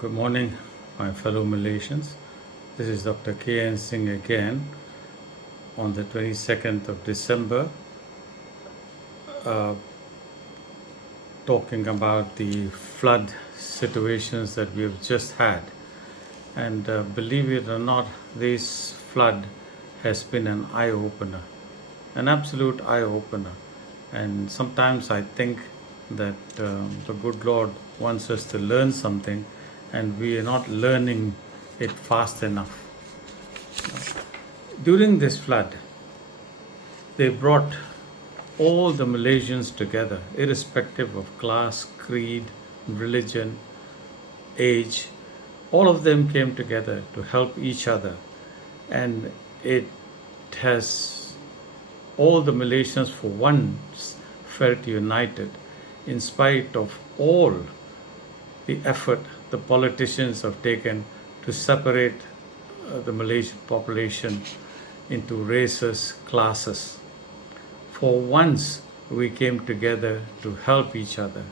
Good morning, my fellow Malaysians. This is Dr. K.N. Singh again on the 22nd of December, uh, talking about the flood situations that we have just had. And believe it or not, this flood has been an eye opener, an absolute eye opener. And sometimes I think that the good Lord wants us to learn something, and we are not learning it fast enough. During this flood, they brought all the Malaysians together, irrespective of class, creed, religion, age. All of them came together to help each other, and it has all the Malaysians for once felt united in spite of all the effort the politicians have taken to separate the Malaysian population into races, classes. For once, we came together to help each other.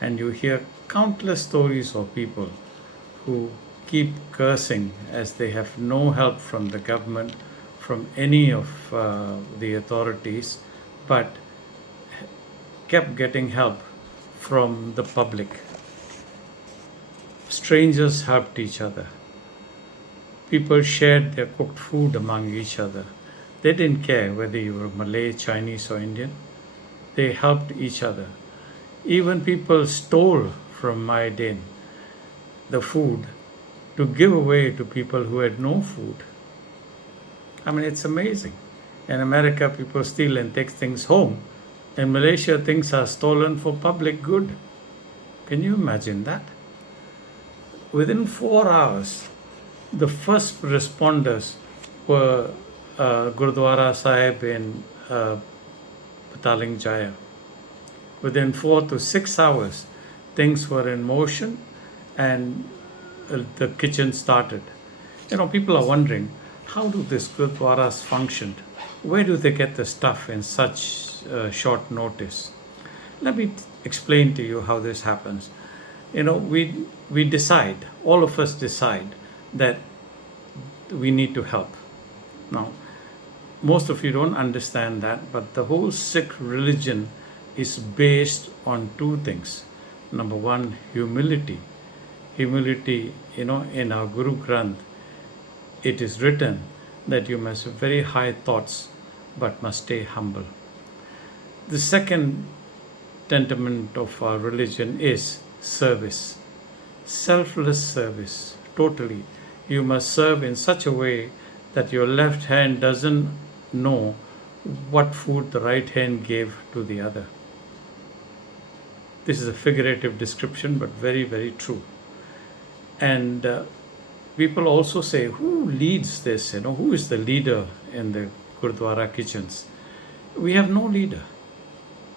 And you hear countless stories of people who keep cursing as they have no help from the government, from any of the authorities, but kept getting help from the public. Strangers helped each other. People shared their cooked food among each other. They didn't care whether you were Malay, Chinese, or Indian. They helped each other. Even people stole from Mydin the food to give away to people who had no food. I mean, it's amazing. In America, people steal and take things home. In Malaysia, things are stolen for public good. Can you imagine that? Within 4 hours, the first responders were Gurdwara Sahib in Petaling Jaya. Within 4 to 6 hours, things were in motion and the kitchen started. People are wondering, how do these Gurdwaras function? Where do they get the stuff in such short notice? Let me explain to you how this happens. We decide, all of us decide that we need to help. Now, most of you don't understand that, but the whole Sikh religion is based on two things. Number one, humility. Humility, in our Guru Granth, it is written that you must have very high thoughts, but must stay humble. The second tenement of our religion is service. Selfless service, totally. You must serve in such a way that your left hand doesn't know what food the right hand gave to the other. This is a figurative description, but very, very true. And people also say, who leads this? Who is the leader in the Gurdwara kitchens? We have no leader.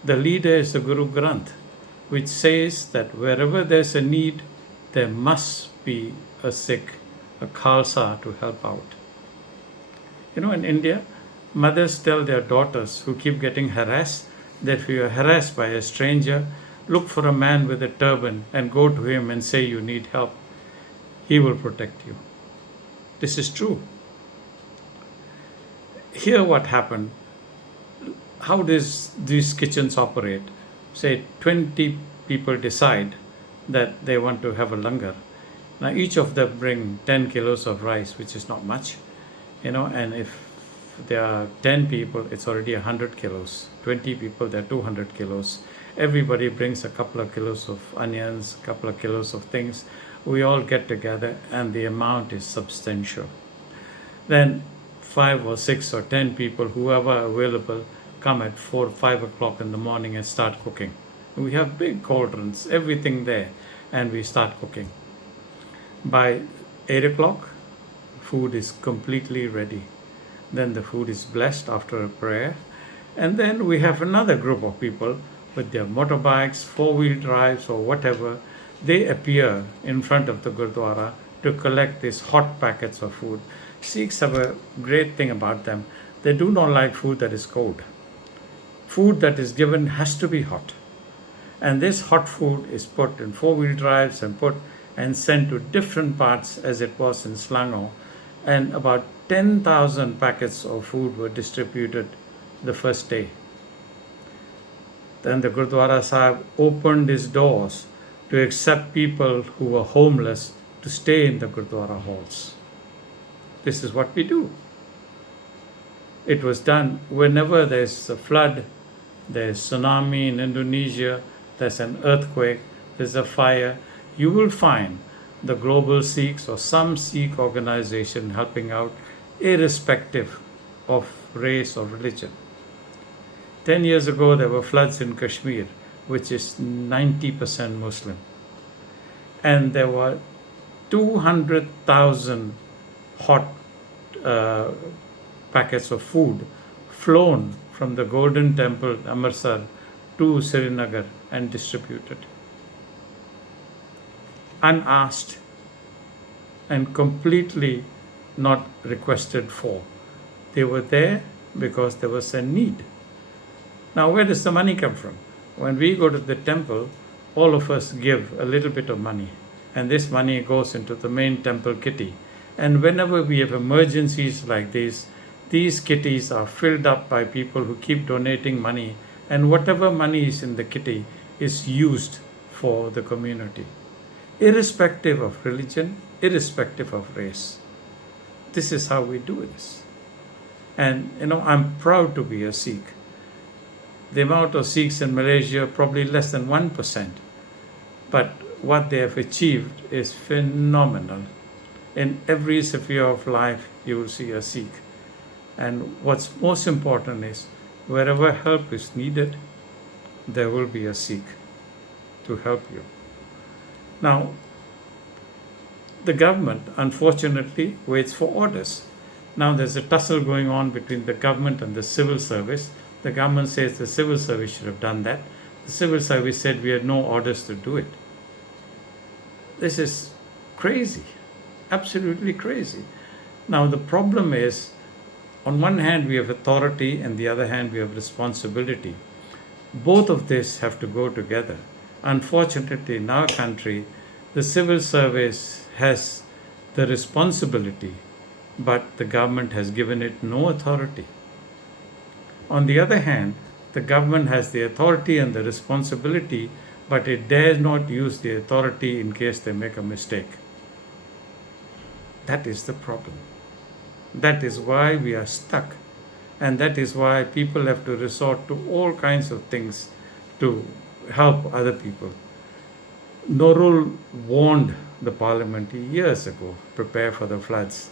The leader is the Guru Granth, which says that wherever there's a need, there must be a Sikh, a Khalsa to help out. In India, mothers tell their daughters who keep getting harassed that if you are harassed by a stranger, look for a man with a turban and go to him and say you need help. He will protect you. This is true. Here what happened, how does these kitchens operate? Say 20 people decide that they want to have a langar. Now each of them bring 10 kilos of rice, which is not much, and if there are 10 people, it's already 100 kilos. 20 people, there are 200 kilos. Everybody brings a couple of kilos of onions, a couple of kilos of things. We all get together and the amount is substantial. Then 5 or 6 or 10 people, whoever available, come at 4 or 5 o'clock in the morning and start cooking. We have big cauldrons, everything there, and we start cooking. By 8 o'clock, food is completely ready. Then the food is blessed after a prayer. And then we have another group of people with their motorbikes, 4-wheel drives or whatever. They appear in front of the Gurdwara to collect these hot packets of food. Sikhs have a great thing about them. They do not like food that is cold. Food that is given has to be hot. And this hot food is put in 4-wheel drives and sent to different parts as it was in Selangor, and about 10,000 packets of food were distributed the first day. Then the Gurdwara Sahib opened his doors to accept people who were homeless to stay in the Gurdwara halls. This is what we do. It was done whenever there's a flood, there's tsunami in Indonesia, there's an earthquake, there's a fire. You will find the global Sikhs or some Sikh organization helping out, irrespective of race or religion. 10 years ago, there were floods in Kashmir, which is 90% Muslim. And there were 200,000 hot packets of food flown from the Golden Temple, Amritsar, to Srinagar and distributed. Unasked and completely not requested for. They were there because there was a need. Now, where does the money come from? When we go to the temple, all of us give a little bit of money, and this money goes into the main temple kitty. And whenever we have emergencies like these kitties are filled up by people who keep donating money, and whatever money is in the kitty is used for the community, irrespective of religion, irrespective of race. This is how we do this. And I'm proud to be a Sikh. The amount of Sikhs in Malaysia, probably less than 1%. But what they have achieved is phenomenal. In every sphere of life, you will see a Sikh. And what's most important is, wherever help is needed, there will be a Sikh to help you. Now, the government, unfortunately, waits for orders. Now there's a tussle going on between the government and the civil service. The government says the civil service should have done that. The civil service said we had no orders to do it. This is crazy, absolutely crazy. Now the problem is, on one hand we have authority, and the other hand we have responsibility. Both of this have to go together. Unfortunately, in our country, the civil service has the responsibility, but the government has given it no authority. On the other hand, the government has the authority and the responsibility, but it dares not use the authority in case they make a mistake. That is the problem. That is why we are stuck. And that is why people have to resort to all kinds of things to help other people. Norul warned the parliament years ago, prepare for the floods.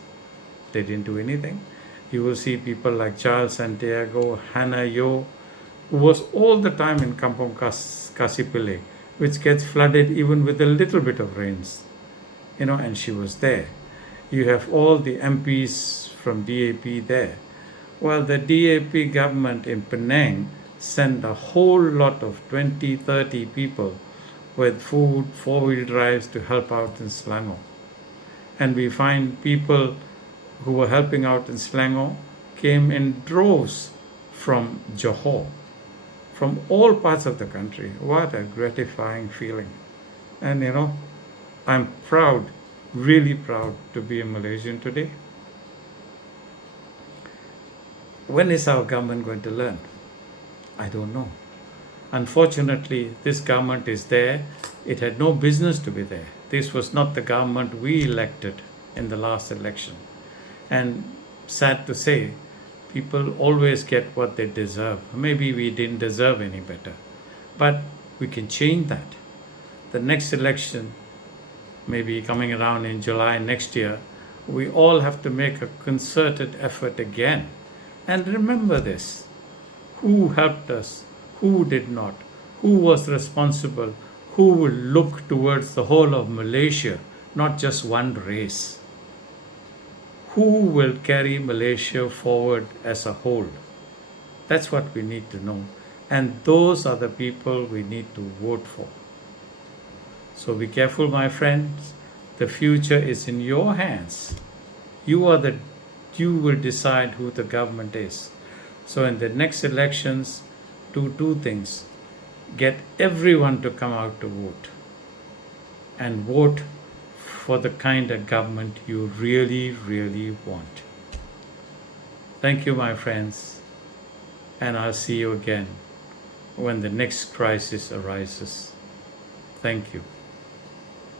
They didn't do anything. You will see people like Charles Santiago, Hannah Yo, who was all the time in Kampong Kasipile, which gets flooded even with a little bit of rains. And she was there. You have all the MPs from DAP there. Well, the DAP government in Penang sent a whole lot of 20, 30 people with food, four-wheel drives to help out in Selangor. And we find people who were helping out in Selangor came in droves from Johor, from all parts of the country. What a gratifying feeling. And I'm proud, really proud to be a Malaysian today. When is our government going to learn? I don't know. Unfortunately, this government is there. It had no business to be there. This was not the government we elected in the last election. And sad to say, people always get what they deserve. Maybe we didn't deserve any better, but we can change that. The next election, maybe coming around in July next year, we all have to make a concerted effort again. And remember this: who helped us, who did not, who was responsible, who will look towards the whole of Malaysia, not just one race. Who will carry Malaysia forward as a whole? That's what we need to know. And those are the people we need to vote for. So be careful, my friends. The future is in your hands. You will decide who the government is. So in the next elections, do two things. Get everyone to come out to vote. And vote for the kind of government you really, really want. Thank you, my friends, and I'll see you again when the next crisis arises. Thank you.